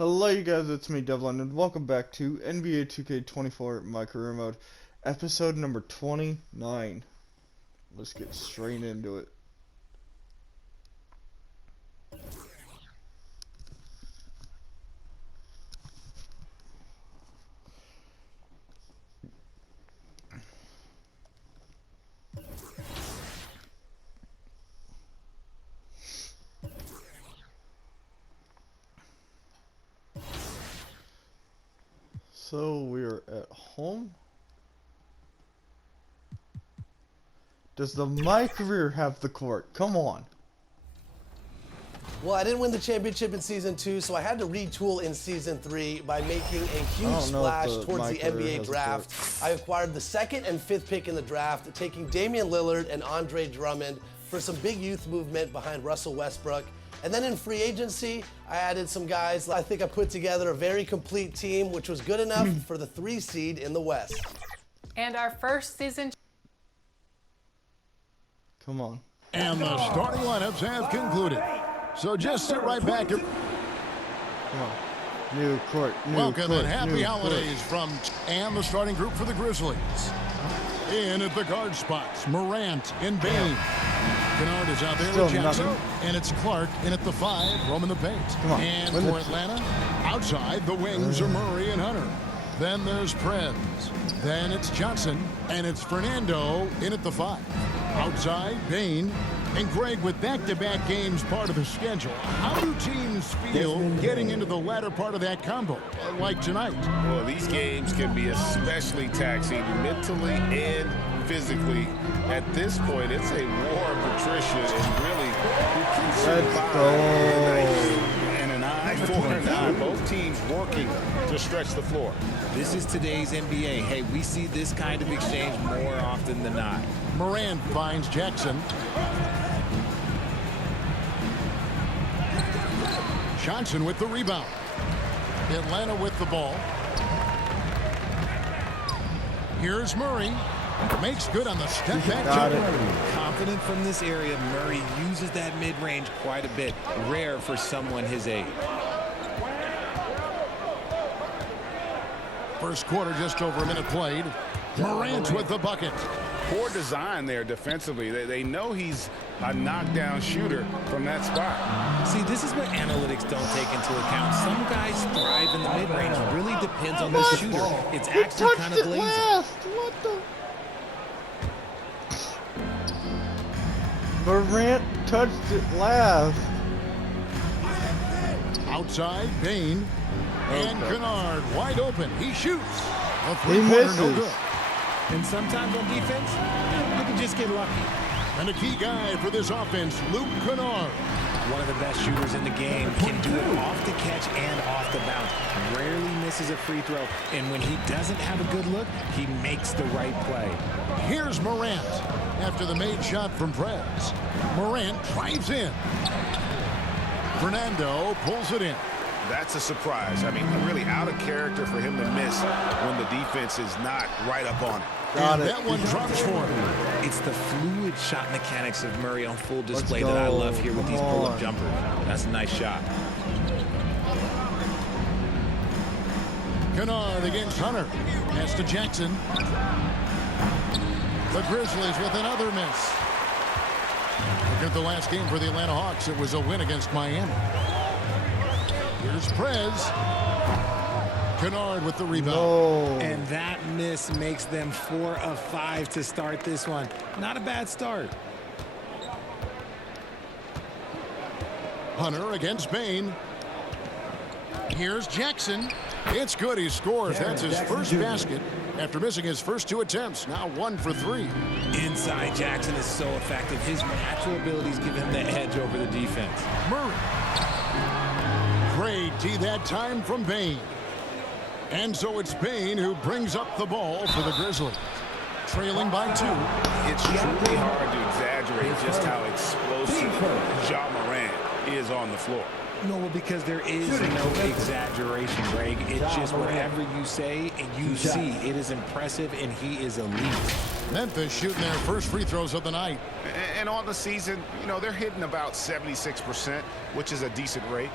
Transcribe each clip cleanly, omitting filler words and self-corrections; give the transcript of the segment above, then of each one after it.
Hello you guys, it's me Devlin, and welcome back to NBA 2K24 My Career Mode, episode number 29. Let's get straight into it. So we are at home. Does the My Career have the court? Come on. Well, I didn't win the championship in Season 2, so I had to retool in Season 3 by making a huge splash towards the NBA draft. I acquired the 2nd and 5th pick in the draft, taking Damian Lillard and Andre Drummond for some big youth movement behind Russell Westbrook. And then in free agency, I added some guys. I think I put together a very complete team, which was good enough for the 3 seed in the West. And our first season. Come on. And the starting lineups have concluded. So just sit right back. Come on. New court. Welcome and happy holidays from and the starting group for the Grizzlies. In at the guard spots, Morant and Bane. Kennard is out there with Jackson, and it's Clark in at the 5, roaming the paint. And for Atlanta, outside the wings are Murray and Hunter. Then there's Prez. Then it's Johnson, and it's Fernando in at the 5. Outside, Bane. And Greg, with back-to-back games part of the schedule, how do teams feel getting into the latter part of that combo, like tonight? Well, these games can be especially taxing mentally and physically. At this point, it's a war of attrition, and really, who can survive and an eye for an eye. Both teams working to stretch the floor. This is today's NBA. Hey, we see this kind of exchange more often than not. Morant finds Jackson. Johnson with the rebound. Atlanta with the ball. Here's Murray. Makes good on the step back jumper. Confident from this area, Murray uses that mid-range quite a bit. Rare for someone his age. First quarter, just over a minute played. Morant with the bucket. Poor design there defensively. They know he's a knockdown shooter from that spot. See, this is what analytics don't take into account. Some guys thrive in the mid-range. Really depends on the shooter. It's actually kind of lazy. What the? Morant touched it last. Outside, Bane. And Kennard wide open. He shoots. A He misses. no good. And sometimes on defense, you can just get lucky. And a key guy for this offense, Luke Kennard. One of the best shooters in the game, can do it off the catch and off the bounce. Rarely misses a free throw. And when he doesn't have a good look, he makes the right play. Here's Morant after the made shot from Prez. Morant drives in. Fernando pulls it in. That's a surprise. I mean, really out of character for him to miss when the defense is not right up on it. And that one drops for him. It's the fluid shot mechanics of Murray on full display that I love here with these pull-up jumpers. That's a nice shot. Kennard against Hunter. Pass to Jackson. The Grizzlies with another miss. Look at the last game for the Atlanta Hawks. It was a win against Miami. Here's Prez. Kennard with the rebound. No. And that miss makes them 4 of 5 to start this one. Not a bad start. Hunter against Bane. Here's Jackson. It's good. He scores. That's his first basket after missing his first 2 attempts. Now 1 for 3. Inside Jackson is so effective. His natural abilities give him the edge over the defense. Murray. Great tee that time from Bane. And so it's Bane who brings up the ball for the Grizzlies. Trailing by 2. It's truly hard to exaggerate just how explosive Ja Morant is on the floor. No, because there is no exaggeration, Greg. It's just whatever you say and you see. It is impressive, and he is elite. Memphis shooting their first free throws of the night. And on the season, you know, they're hitting about 76%, which is a decent rate.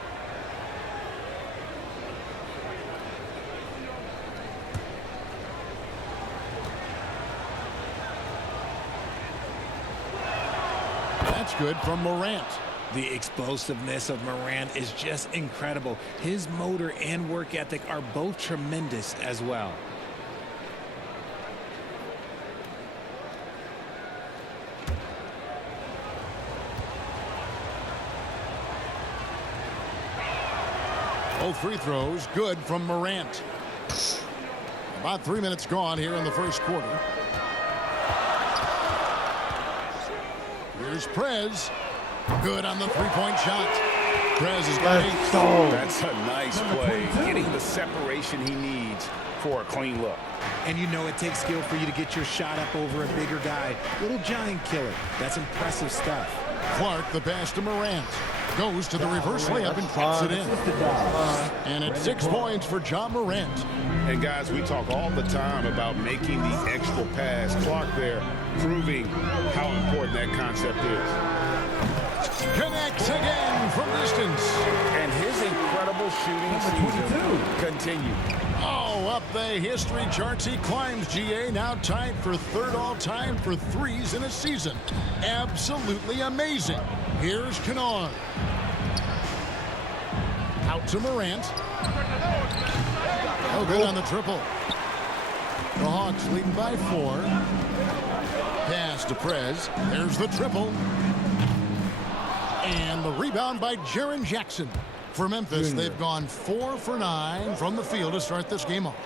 good from Morant. The explosiveness of Morant is just incredible. His motor and work ethic are both tremendous as well. Both free throws good from Morant. About 3 minutes gone here in the first quarter. Here's Prez. Good on the three-point shot. Prez has got 8. That's a nice play. Getting the separation he needs for a clean look. And you know it takes skill for you to get your shot up over a bigger guy. Little giant killer. That's impressive stuff. Clark, the pass to Morant. Goes to the reverse layup and drops it in. And it's 6 points for Ja Morant. And guys, we talk all the time about making the extra pass. Clark there proving how important that concept is. Connects again from distance. And his incredible shooting season continues. Oh, up the history charts he climbs, GA. Now tied for 3rd all-time for threes in a season. Absolutely amazing. Here's Kennard. Out to Morant. Oh, good on the triple. The Hawks leading by 4. Pass to Prez. There's the triple. And the rebound by Jaren Jackson. For Memphis, they've gone 4 for 9 from the field to start this game off.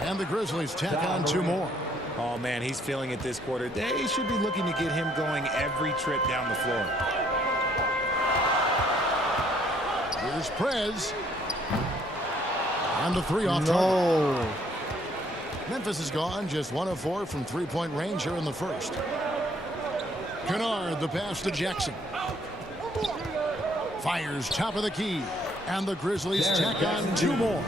And the Grizzlies tack on 2 more. Oh, man, he's feeling it this quarter. They should be looking to get him going every trip down the floor. Here's Prez. And the 3 off target. Memphis is gone just 1 of 4 from three-point range here in the first. Kennard, the pass to Jackson. Fires top of the key. And the Grizzlies tack on 2 more.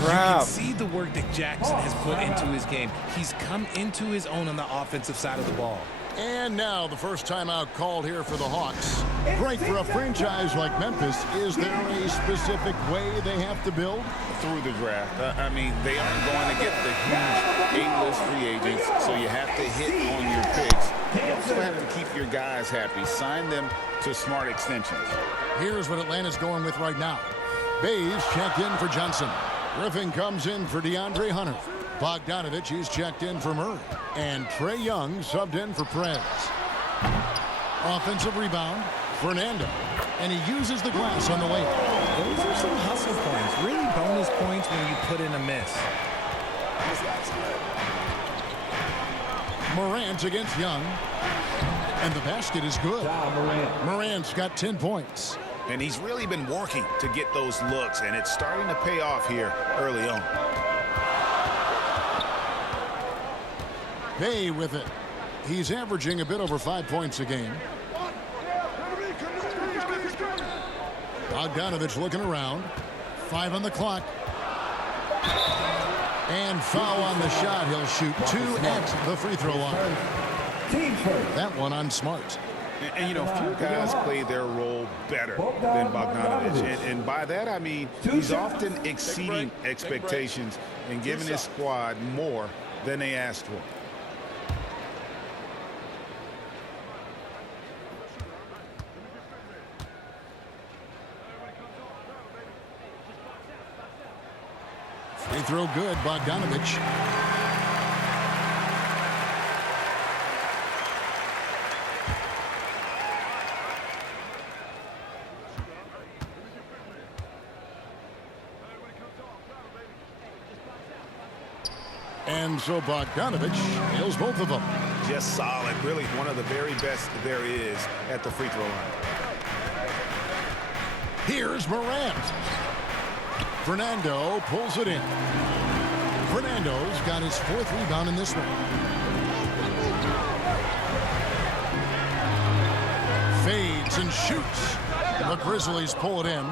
You can see the work that Jackson has put into his game. He's come into his own on the offensive side of the ball. And now the first timeout called here for the Hawks. Great for a franchise like Memphis. Is there a specific way they have to build? Through the draft. I mean, they aren't going to get the huge A-list free agents, so you have to hit on your picks. You also have to keep your guys happy. Sign them to smart extensions. Here's what Atlanta's going with right now. Bays checked in for Johnson. Griffin comes in for DeAndre Hunter. Bogdanovich is checked in for Murray. And Trae Young subbed in for Prez. Offensive rebound, Fernando. And he uses the glass on the way. Those are some hustle points. Really bonus points when you put in a miss. Morant against Young. And the basket is good. Morant's got 10 points. And he's really been working to get those looks, and it's starting to pay off here early on. Bay with it. He's averaging a bit over 5 points a game. Bogdanovich looking around. 5 on the clock. And foul on the shot. He'll shoot 2 at the free throw line. That one on Smart. And you know, few guys play their role better than Bogdanovich. And by that, I mean he's often exceeding expectations and giving his squad more than they asked for. Free throw good, Bogdanovich. And so Bogdanovich nails both of them. Just solid. Really one of the very best there is at the free throw line. Here's Morant. Fernando pulls it in. Fernando's got his 4th rebound in this one. Fades and shoots. The Grizzlies pull it in.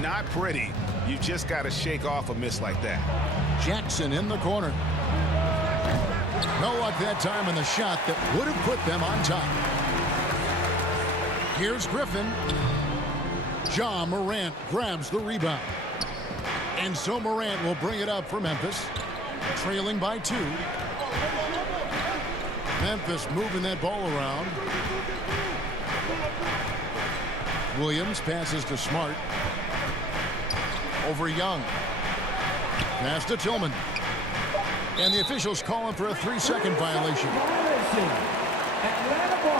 Not pretty. You just got to shake off a miss like that. Jackson in the corner. No luck that time in the shot that would have put them on top. Here's Griffin. Ja Morant grabs the rebound. And so Morant will bring it up for Memphis. Trailing by 2. Memphis moving that ball around. Williams passes to Smart. Over Young. Pass to Tillman. And the officials calling for a 3-second violation.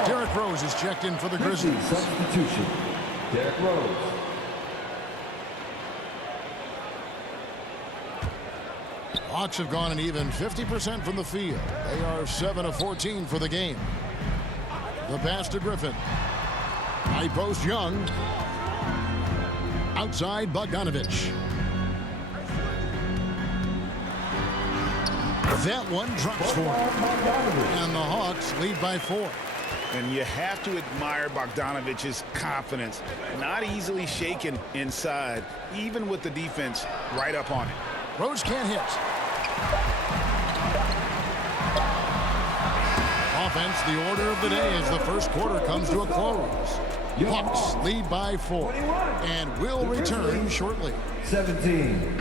Derrick Rose is checked in for the Grizzlies. Substitution. Derrick Rose. Hawks have gone an even 50% from the field. They are 7 of 14 for the game. The pass to Griffin. High post Young. Outside Bogdanovich. That one drops for him. And the Hawks lead by 4. And you have to admire Bogdanovich's confidence. Not easily shaken inside, even with the defense right up on it. Rose can't hit. Offense, the order of the day as the first quarter comes to a close. Hawks lead by 4 and will return shortly. 17.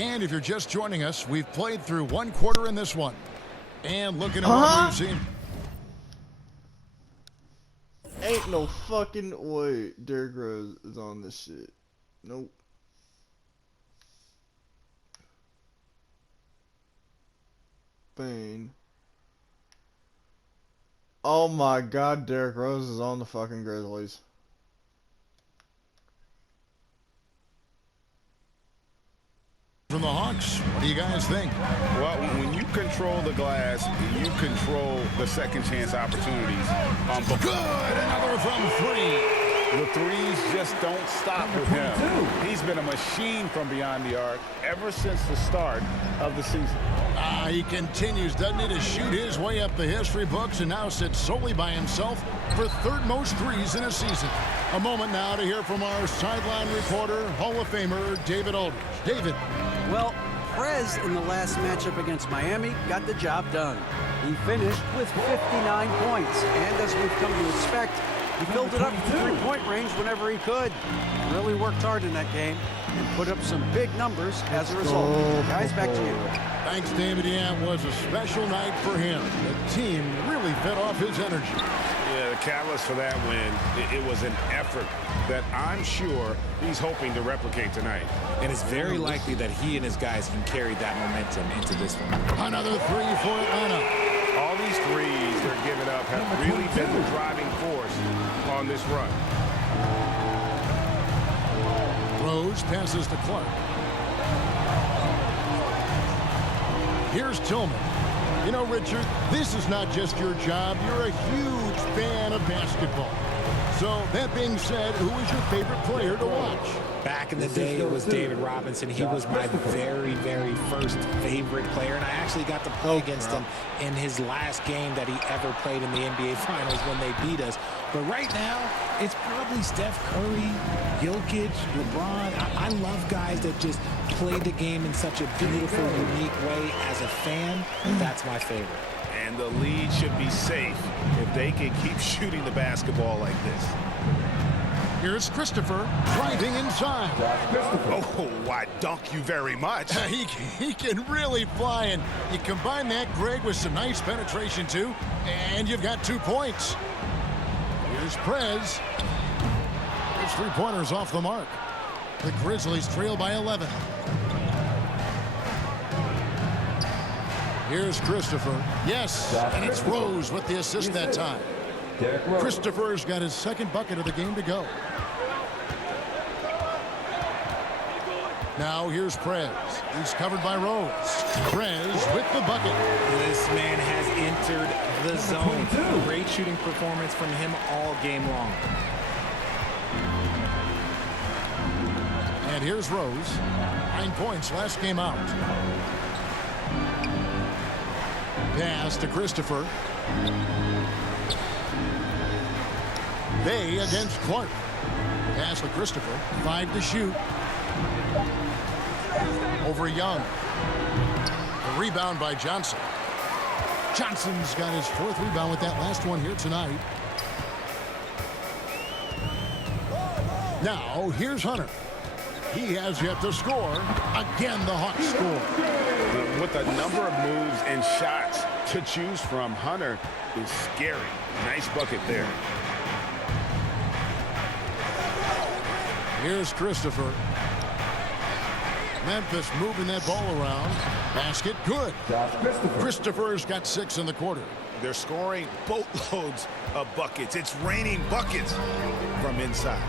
And if you're just joining us, we've played through 1 quarter in this one. And looking at what we've seen. Ain't no fucking way Derrick Rose is on this shit. Nope. Bane. Oh my god, Derrick Rose is on the fucking Grizzlies. From the Hawks, what do you guys think? Well, when you control the glass, you control the second chance opportunities. Good, another from 3. The threes just don't stop with him. He's been a machine from beyond the arc ever since the start of the season. He continues, doesn't he, to shoot his way up the history books and now sits solely by himself for third most threes in a season. A moment now to hear from our sideline reporter, Hall of Famer David Aldridge. David. Well, Prez in the last matchup against Miami got the job done. He finished with 59 points, and as we've come to expect, he filled it up to three-point range whenever he could. Really worked hard in that game and put up some big numbers as a result. Guys, back to you. Thanks, David. Yeah, it was a special night for him. The team really fed off his energy. Yeah, the catalyst for that win, it was an effort that I'm sure he's hoping to replicate tonight. And it's very likely that he and his guys can carry that momentum into this one. Another 3 for Atlanta. All these threes they're giving up have really been the driving force on this run. Rose passes to Clark. Here's Tillman. You know, Richard, this is not just your job. You're a huge fan of basketball. So, that being said, who is your favorite player to watch? Back in the day, it was David Robinson. He was my very, very first favorite player, and I actually got to play against him in his last game that he ever played in the NBA Finals when they beat us. But right now, it's probably Steph Curry, Jokic, LeBron. I love guys that just play the game in such a beautiful, unique way. As a fan, that's my favorite. And the lead should be safe if they can keep shooting the basketball like this. Here's Christopher driving inside. Oh, I dunk you very much. He can really fly, and you combine that, Greg, with some nice penetration, too, and you've got 2 points. Here's Prez. His three-pointers off the mark. The Grizzlies trail by 11. Here's Christopher. Yes, and it's Rose with the assist that time. Christopher's got his second bucket of the game to go. Now here's Prez. He's covered by Rose. Prez with the bucket. This man has entered the zone. Great shooting performance from him all game long. And here's Rose. 9 points last game out. Pass to Christopher. Bay against Clark. Pass to Christopher. 5 to shoot. Over Young. The rebound by Johnson. Johnson's got his 4th rebound with that last one here tonight. Now, here's Hunter. He has yet to score. Again, the Hawks score. With a number of moves and shots to choose from, Hunter is scary. Nice bucket there. Here's Christopher. Memphis moving that ball around. Basket good. Christopher's got 6 in the quarter. They're scoring boatloads of buckets. It's raining buckets from inside.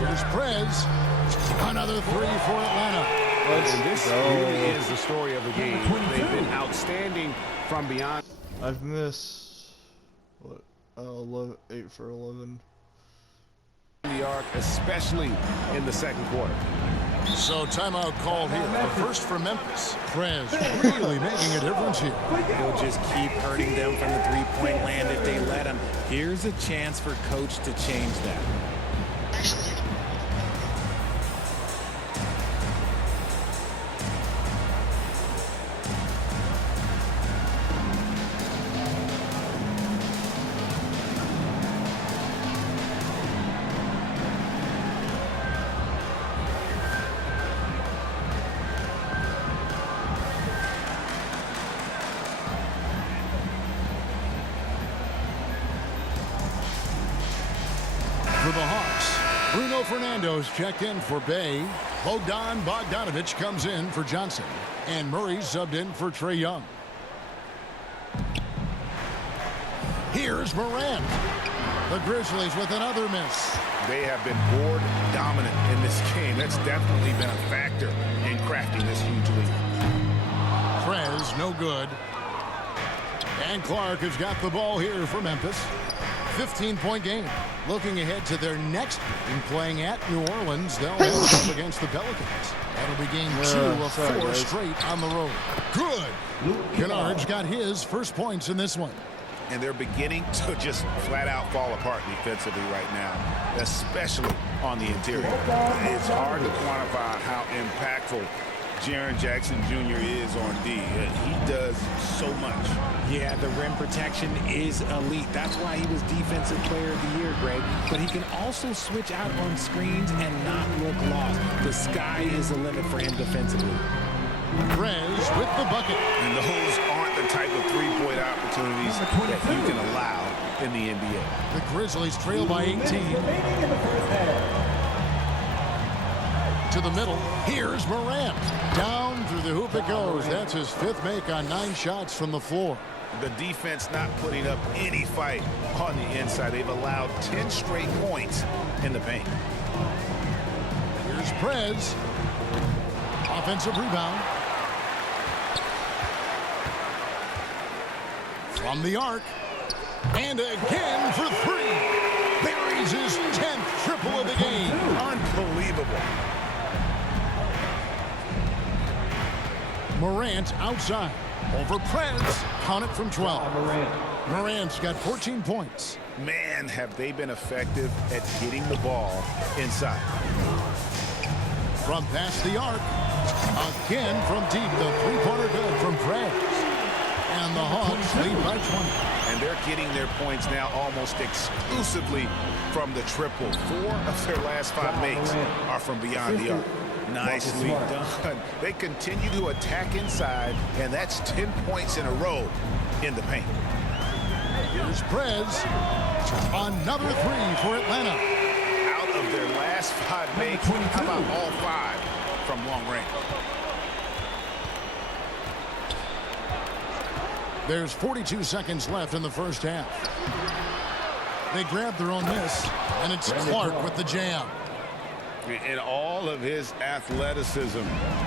Here's Prez. Another 3 for Atlanta. And this really is the story of the game. They've been outstanding from beyond. I've missed, what, 8 for 11. The arc, especially in the second quarter. So timeout called here. The first for Memphis. Prez really making a difference here. He'll just keep hurting them from the three-point land if they let him. Here's a chance for coach to change that. For the Hawks, Bruno Fernando's checked in for Bay. Bogdan Bogdanovic comes in for Johnson. And Murray subbed in for Trae Young. Here's Morant. The Grizzlies with another miss. They have been board dominant in this game. That's definitely been a factor in crafting this huge lead. Prez, no good. And Clark has got the ball here for Memphis. 15-point game. Looking ahead to their next game, playing at New Orleans, they'll have up against the Pelicans. That'll be game 2 of 4 straight on the road. Good. Kennard's got his first points in this one. And they're beginning to just flat out fall apart defensively right now, especially on the interior. It's hard to quantify how impactful Jaren Jackson Jr. is on D. He does so much. Yeah, the rim protection is elite. That's why he was Defensive Player of the Year, Greg. But he can also switch out on screens and not look lost. The sky is the limit for him defensively. Prez with the bucket. And those aren't the type of three-point opportunities that you can allow in the NBA. The Grizzlies trail by 18. To the middle. Here's Morant. Down through the hoop it goes. That's his 5th make on 9 shots from the floor. The defense not putting up any fight on the inside. They've allowed 10 straight points in the paint. Here's Prez. Offensive rebound. From the arc. And again for 3. Buries his 10th triple of the game. Unbelievable. Morant outside. Over Prez. Count it from 12. Morant's got 14 points. Man, have they been effective at getting the ball inside. From past the arc. Again from deep. The three-pointer good from Prez. And the Hawks lead by 20. And they're getting their points now almost exclusively from the triple. 4 of their last 5 makes are from beyond the arc. Nicely done. They continue to attack inside, and that's 10 points in a row in the paint. Here's Prez. Another 3 for Atlanta. Out of their last 5 makes, how about all 5 from long range? There's 42 seconds left in the first half. They grab their own miss, and it's Clark with the jam. And all of his athleticism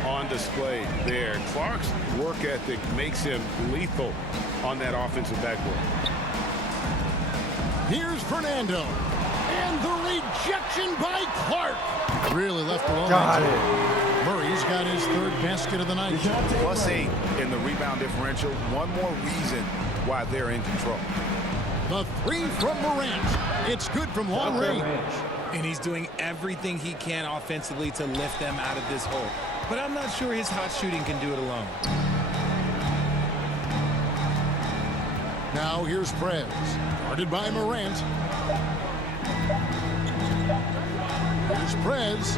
on display there. Clark's work ethic makes him lethal on that offensive backboard. Here's Fernando. And the rejection by Clark. Really left alone. Got it. Murray's got his 3rd basket of the night. +8 in the rebound differential. One more reason why they're in control. The three from Morant. It's good from long range. And he's doing everything he can offensively to lift them out of this hole. But I'm not sure his hot shooting can do it alone. Now here's Prez, guarded by Morant. Here's Prez,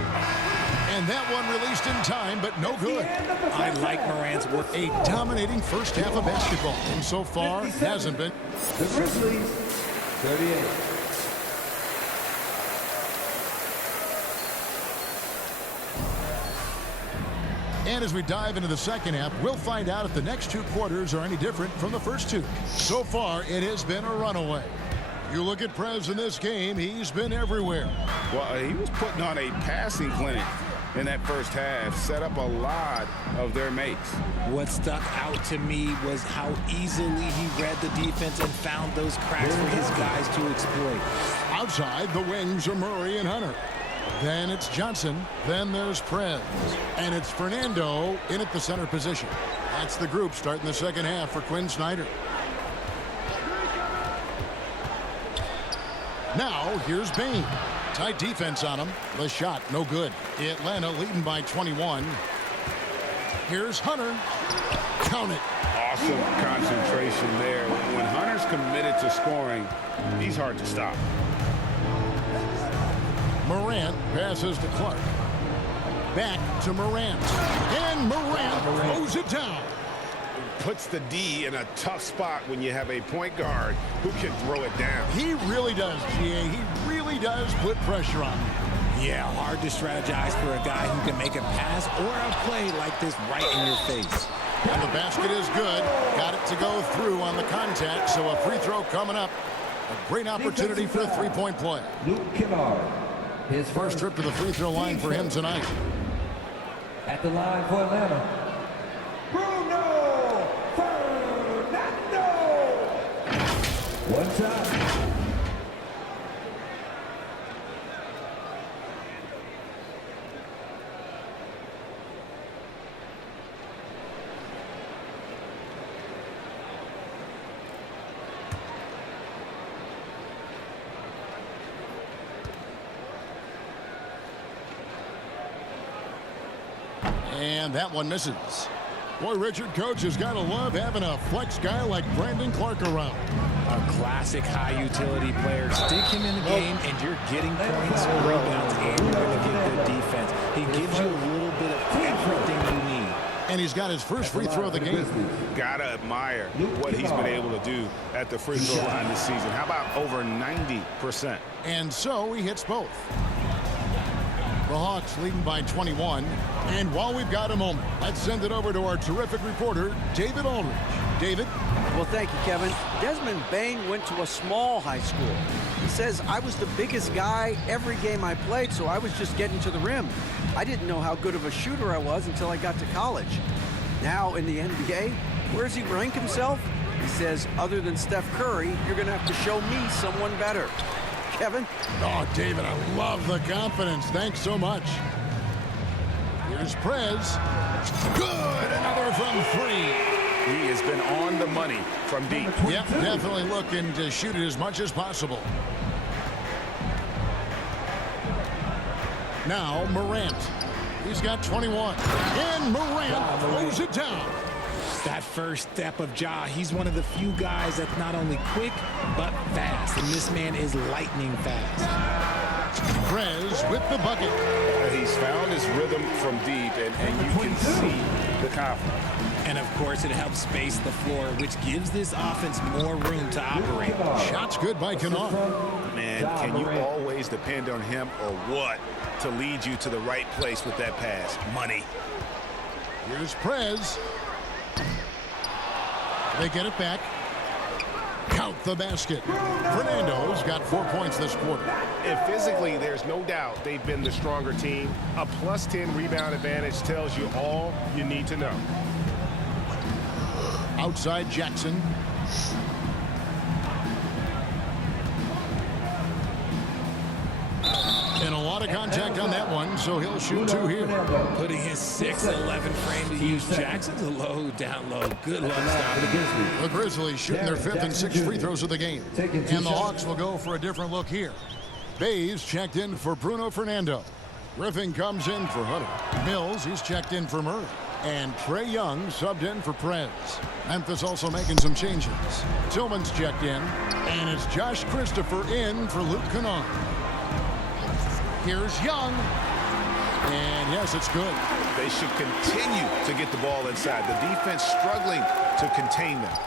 and that one released in time, but no good. I like Morant's work. A dominating first half of basketball, and so far hasn't been. The Grizzlies, 38. And as we dive into the second half, we'll find out if the next two quarters are any different from the first two. So far, it has been a runaway. You look at Prez in this game, he's been everywhere. Well, he was putting on a passing clinic in that first half, set up a lot of their mates. What stuck out to me was how easily he read the defense and found those cracks for his guys to exploit. Outside, the wings are Murray and Hunter. Then it's Johnson. Then there's Prez. And it's Fernando in at the center position. That's the group starting the second half for Quinn Snyder. Now, here's Bane. Tight defense on him. The shot, no good. Atlanta leading by 21. Here's Hunter. Count it. Awesome concentration there. When Hunter's committed to scoring, he's hard to stop. Morant passes to Clark. Back to Morant. And Morant throws it down. Puts the D in a tough spot when you have a point guard who can throw it down. He really does, GA. He really does put pressure on him. Yeah, hard to strategize for a guy who can make a pass or a play like this right in your face. And the basket is good. Got it to go through on the contact, so a free throw coming up. A great opportunity for a three-point play. Luke Kennard. His First trip to the free throw line for him tonight. At the line for Atlanta, Bruno Fernando. One time. And that one misses. Boy, Richard, coach has got to love having a flex guy like Brandon Clark around. A classic high-utility player. Stick him in the game, and you're getting points, rebounds, and you're going to get good defense. He gives you a little bit of everything you need. And he's got his first free throw of the game. Gotta admire what he's been able to do at the free throw line this season. How about over 90%? And so he hits both. The Hawks leading by 21. And while we've got a moment, let's send it over to our terrific reporter, David Aldridge. David? Well, thank you, Kevin. Desmond Bane went to a small high school. He says, I was the biggest guy every game I played, so I was just getting to the rim. I didn't know how good of a shooter I was until I got to college. Now in the NBA, where does he rank himself? He says, other than Steph Curry, you're going to have to show me someone better. Kevin? Oh, David, I love the confidence. Thanks so much. Here's Prez. Good. Another from three. He has been on the money from deep. Yep, definitely looking to shoot it as much as possible. Now Morant. He's got 21. And Morant throws it down. That first step of Ja, he's one of the few guys that's not only quick, but fast. And this man is lightning fast. Prez with the bucket. He's found his rhythm from deep, and you can see the confidence. And, of course, it helps space the floor, which gives this offense more room to operate. Shots good by Kennard. Man, can you always depend on him or what to lead you to the right place with that pass? Money. Here's Prez. They get it back. Count the basket. Fernando's got 4 points this quarter. And physically, there's no doubt they've been the stronger team. A plus 10 rebound advantage tells you all you need to know. Outside Jackson. And a lot of of contact on that one, so he'll shoot 2 here. Putting his 6'11" frame to use. Jackson's a low, down low. Good luck stopping. The Grizzlies shooting their 5th and 6th free throws of the game. And the Hawks will go for a different look here. Bays checked in for Bruno Fernando. Griffin comes in for Hunter. Mills, he's checked in for Murray. And Trae Young subbed in for Prez. Memphis also making some changes. Tillman's checked in. And it's Josh Christopher in for Luke Kennard. Here's Young. And yes, it's good. They should continue to get the ball inside. The defense struggling to contain them.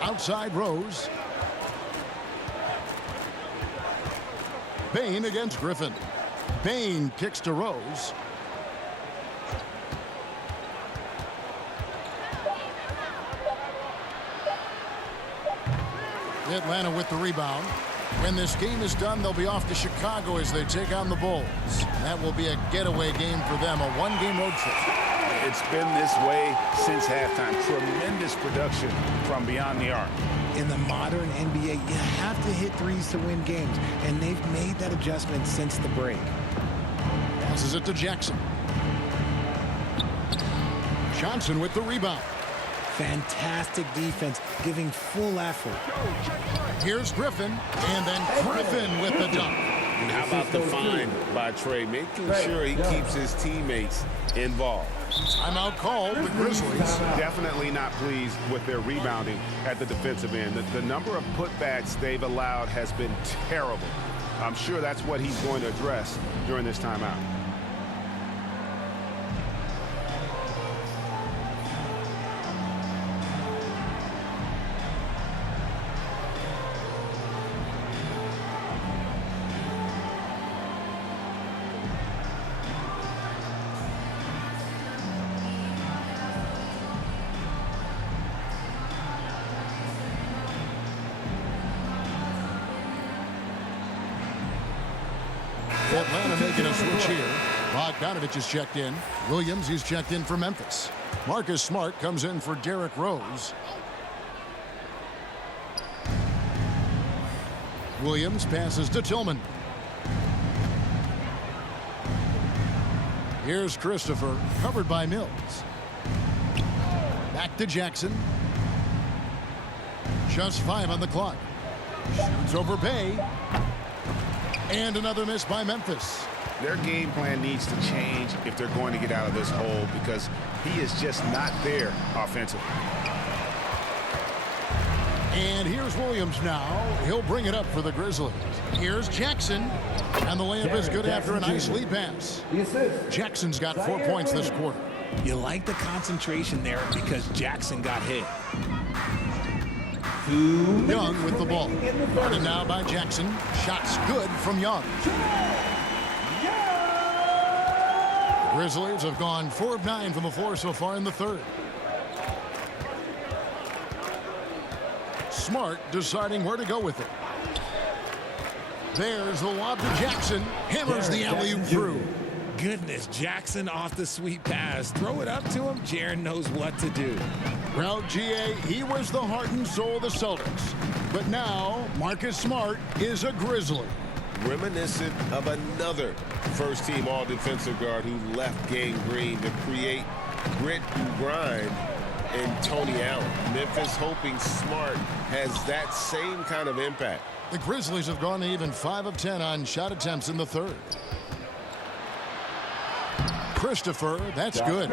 Outside Rose. Bane against Griffin. Bane kicks to Rose. Atlanta with the rebound. When this game is done, they'll be off to Chicago as they take on the Bulls. That will be a getaway game for them, a 1-game road trip. It's been this way since halftime. Tremendous production from beyond the arc. In the modern NBA, you have to hit threes to win games, and they've made that adjustment since the break. Passes it to Jackson. Johnson with the rebound. Fantastic defense, giving full effort. Here's Griffin, and then Griffin with the dunk. How about the find by Trae, making sure he keeps his teammates involved. Timeout called, the Grizzlies. Definitely not pleased with their rebounding at the defensive end. The number of putbacks they've allowed has been terrible. I'm sure that's what he's going to address during this timeout. Atlanta making a switch here. Bogdanovich is checked in. Williams, he's checked in for Memphis. Marcus Smart comes in for Derrick Rose. Williams passes to Tillman. Here's Christopher, covered by Mills. Back to Jackson. Just 5 on the clock. Shoots over Bay. And another miss by Memphis. Their game plan needs to change if they're going to get out of this hole, because he is just not there offensively. And here's Williams now. He'll bring it up for the Grizzlies. Here's Jackson. And the layup is good after a nice lead pass. Jackson's got 4 points this quarter. You like the concentration there because Jackson got hit. Young with the ball. Guarded now by Jackson. Shots good from Young. The Grizzlies have gone 4 of 9 from the floor so far in the third. Smart deciding where to go with it. There's the lob to Jackson. Hammers the alley-oop through. Goodness, Jackson off the sweet pass. Throw it up to him. Jaren knows what to do. Well, GA, he was the heart and soul of the Celtics. But now, Marcus Smart is a Grizzly. Reminiscent of another first-team all-defensive guard who left Gang Green to create grit and grind in Tony Allen. Memphis hoping Smart has that same kind of impact. The Grizzlies have gone to even 5 of 10 on shot attempts in the third. Christopher, that's good.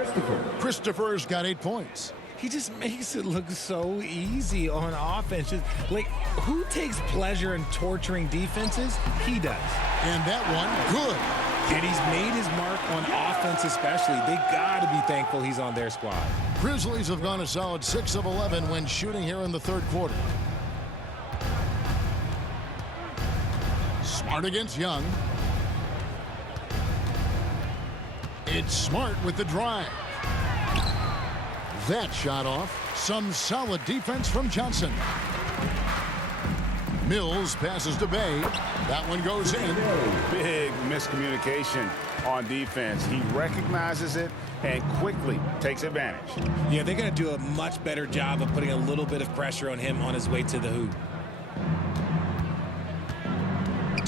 Christopher's got 8 points. He just makes it look so easy on offense. Just, like, who takes pleasure in torturing defenses? He does. And that one, good. And he's made his mark on offense especially. They got to be thankful he's on their squad. Grizzlies have gone a solid 6 of 11 when shooting here in the third quarter. Smart against Young. It's Smart with the drive. That shot off. Some solid defense from Johnson. Mills passes to Bay. That one goes in. Big miscommunication on defense. He recognizes it and quickly takes advantage. Yeah, they're going to do a much better job of putting a little bit of pressure on him on his way to the hoop.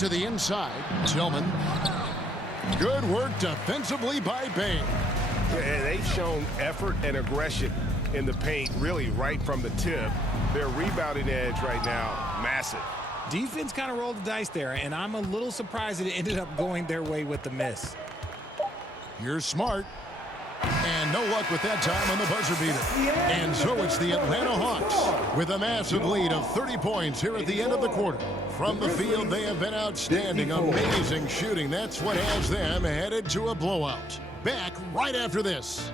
to the inside. Tillman. Good work defensively by Bain. Yeah, they've shown effort and aggression in the paint, really right from the tip. Their rebounding edge right now, massive. Defense kind of rolled the dice there, and I'm a little surprised that it ended up going their way with the miss. Here's Smart. And no luck with that time on the buzzer beater. And so it's the Atlanta Hawks with a massive lead of 30 points here at the end of the quarter. From the field, they have been outstanding, amazing shooting. That's what has them headed to a blowout. Back right after this.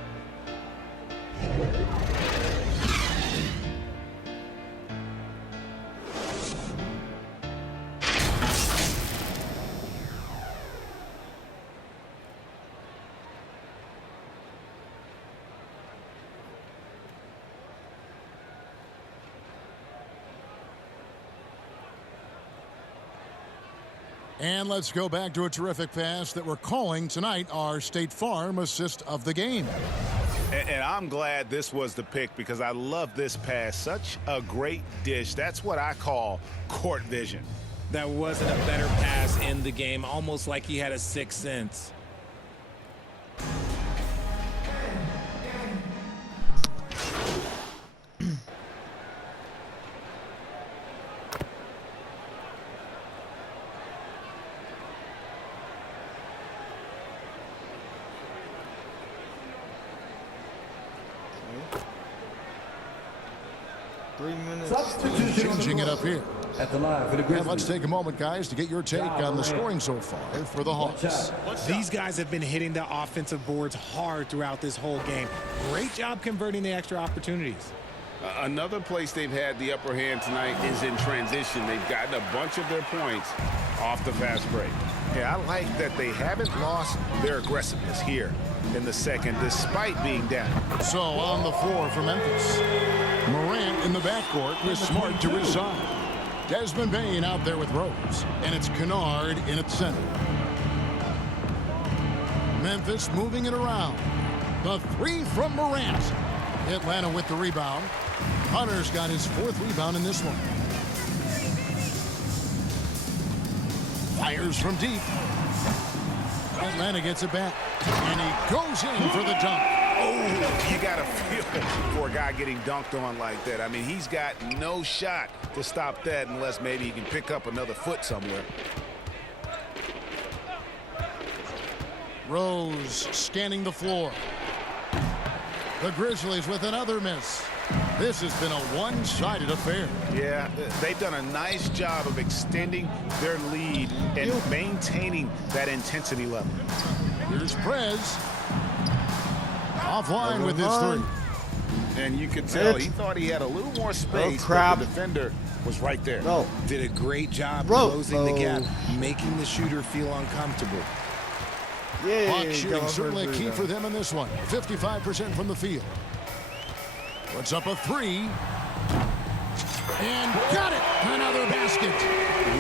And let's go back to a terrific pass that we're calling tonight our State Farm assist of the game. And I'm glad this was the pick because I love this pass. Such a great dish. That's what I call court vision. That wasn't a better pass in the game, almost like he had a sixth sense. Changing it up here. At the line for the Grizzlies. And let's take a moment, guys, to get your take on the scoring so far for the Hawks. These guys have been hitting the offensive boards hard throughout this whole game. Great job converting the extra opportunities. Another place they've had the upper hand tonight is in transition. They've gotten a bunch of their points off the fast break. Yeah, I like that they haven't lost their aggressiveness here in the second, despite being down. So on the floor for Memphis, Morant in the backcourt with Smart to his side. Desmond Bain out there with Rose, and it's Kennard in its center. Memphis moving it around. The three from Morant. Atlanta with the rebound. Hunter's got his fourth rebound in this one. Fires from deep. Atlanta gets it back, and he goes in for the dunk. Oh, you got to feel for a guy getting dunked on like that. I mean, he's got no shot to stop that unless maybe he can pick up another foot somewhere. Rose scanning the floor. The Grizzlies with another miss. This has been a one-sided affair. Yeah, they've done a nice job of extending their lead and maintaining that intensity level. Here's Prez. Offline with his three. And you could tell he thought he had a little more space, but the defender was right there. Did a great job closing the gap, making the shooter feel uncomfortable. Hawk shooting certainly a key for them in this one. 55% from the field. Puts up a three. And got it. Another basket.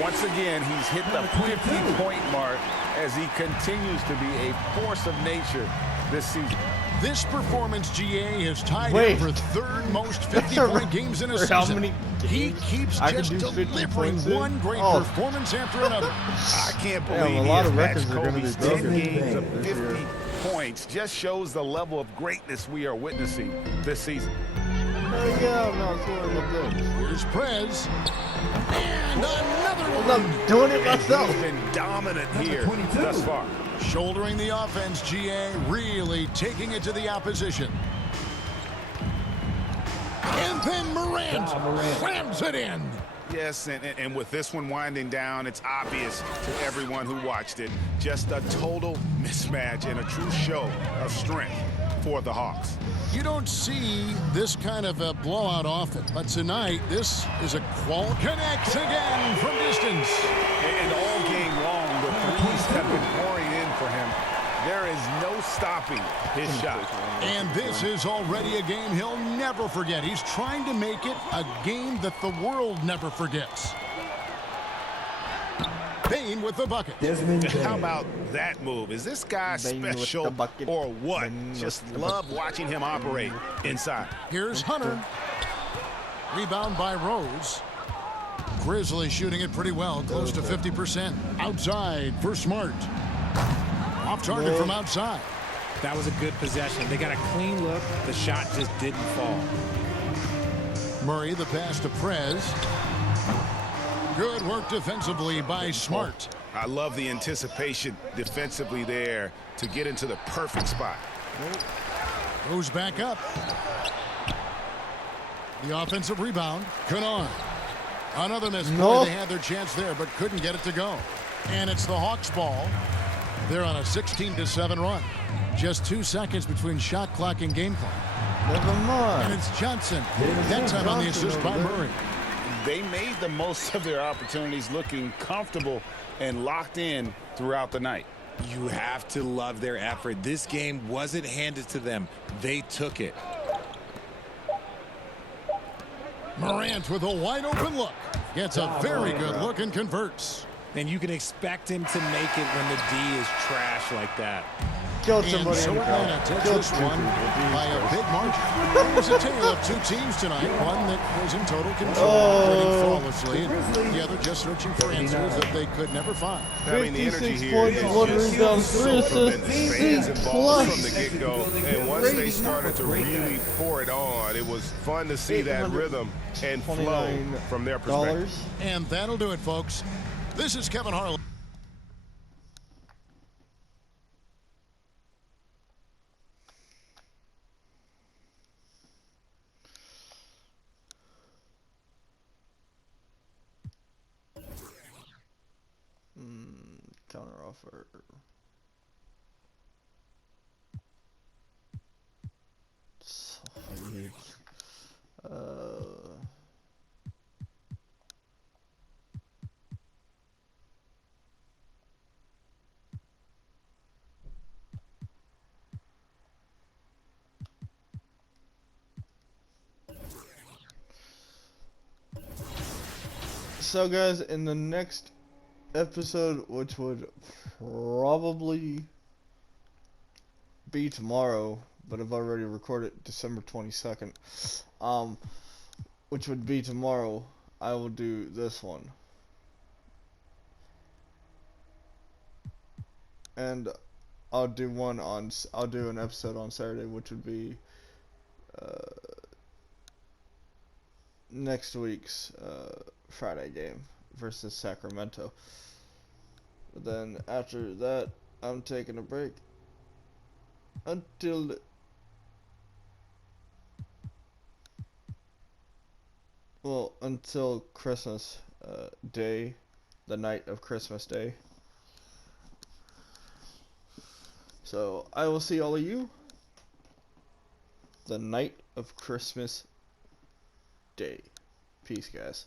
Once again, he's hit the 50-point mark as he continues to be a force of nature this season. This performance, GA, has tied him for third most 50-point games in a season. He keeps just delivering one great performance after another. I can't believe he has matched Kobe's 10 games of 50 points. Just shows the level of greatness we are witnessing this season. Here's Prez. And another one. I'm doing it myself. He's been dominant here thus far. Shouldering the offense, GA, really taking it to the opposition. And then Morant slams it in. Yes, and with this one winding down, it's obvious to everyone who watched it. Just a total mismatch and a true show of strength for the Hawks. You don't see this kind of a blowout often, but tonight this is a connects again from distance. And all game long, the threes have been pouring in for him. There is no stopping his shot. And this is already a game he'll never forget. He's trying to make it a game that the world never forgets. Bain with the bucket. How about that move? Is this guy special or what? Just love watching him operate inside. Here's Hunter. Rebound by Rose. Grizzlies shooting it pretty well, close to 50%. Outside for Smart. Off target from outside. That was a good possession. They got a clean look. The shot just didn't fall. Murray, the pass to Prez. Good work defensively by Smart. I love the anticipation defensively there to get into the perfect spot. Goes back up. The offensive rebound. Kennard. Another miss. No. They had their chance there, but couldn't get it to go. And it's the Hawks' ball. They're on a 16-7 run. Just 2 seconds between shot clock and game clock. Never mind. And it's Johnson. That time on the assist by Murray. They made the most of their opportunities, looking comfortable and locked in throughout the night. You have to love their effort. This game wasn't handed to them. They took it. Morant with a wide open look. Gets a very good look and converts. And you can expect him to make it when the D is trash like that. Kill And somebody. so Atlanta takes this one by a big margin. It was a tale of 2 teams tonight. One that was in total control, operating flawlessly, and the other just searching for answers that they could never find. I mean, the energy 56 here points, is 1 just rebound, 3 so assists, tremendous. Fans involved from the plus. get-go, and once they started to really pour it on, it was fun to see that rhythm and flow from their perspective. And that'll do it, folks. This is Kevin Harlan. Counter offer. Sweet. So guys, in the next episode, which would probably be tomorrow, but I've already recorded December 22nd, which would be tomorrow, I will do this one. And I'll do an episode on Saturday, which would be next week's Friday game versus Sacramento. But then after that, I'm taking a break until Christmas Day, the night of Christmas Day. So I will see all of you the night of Christmas Day. Peace, guys.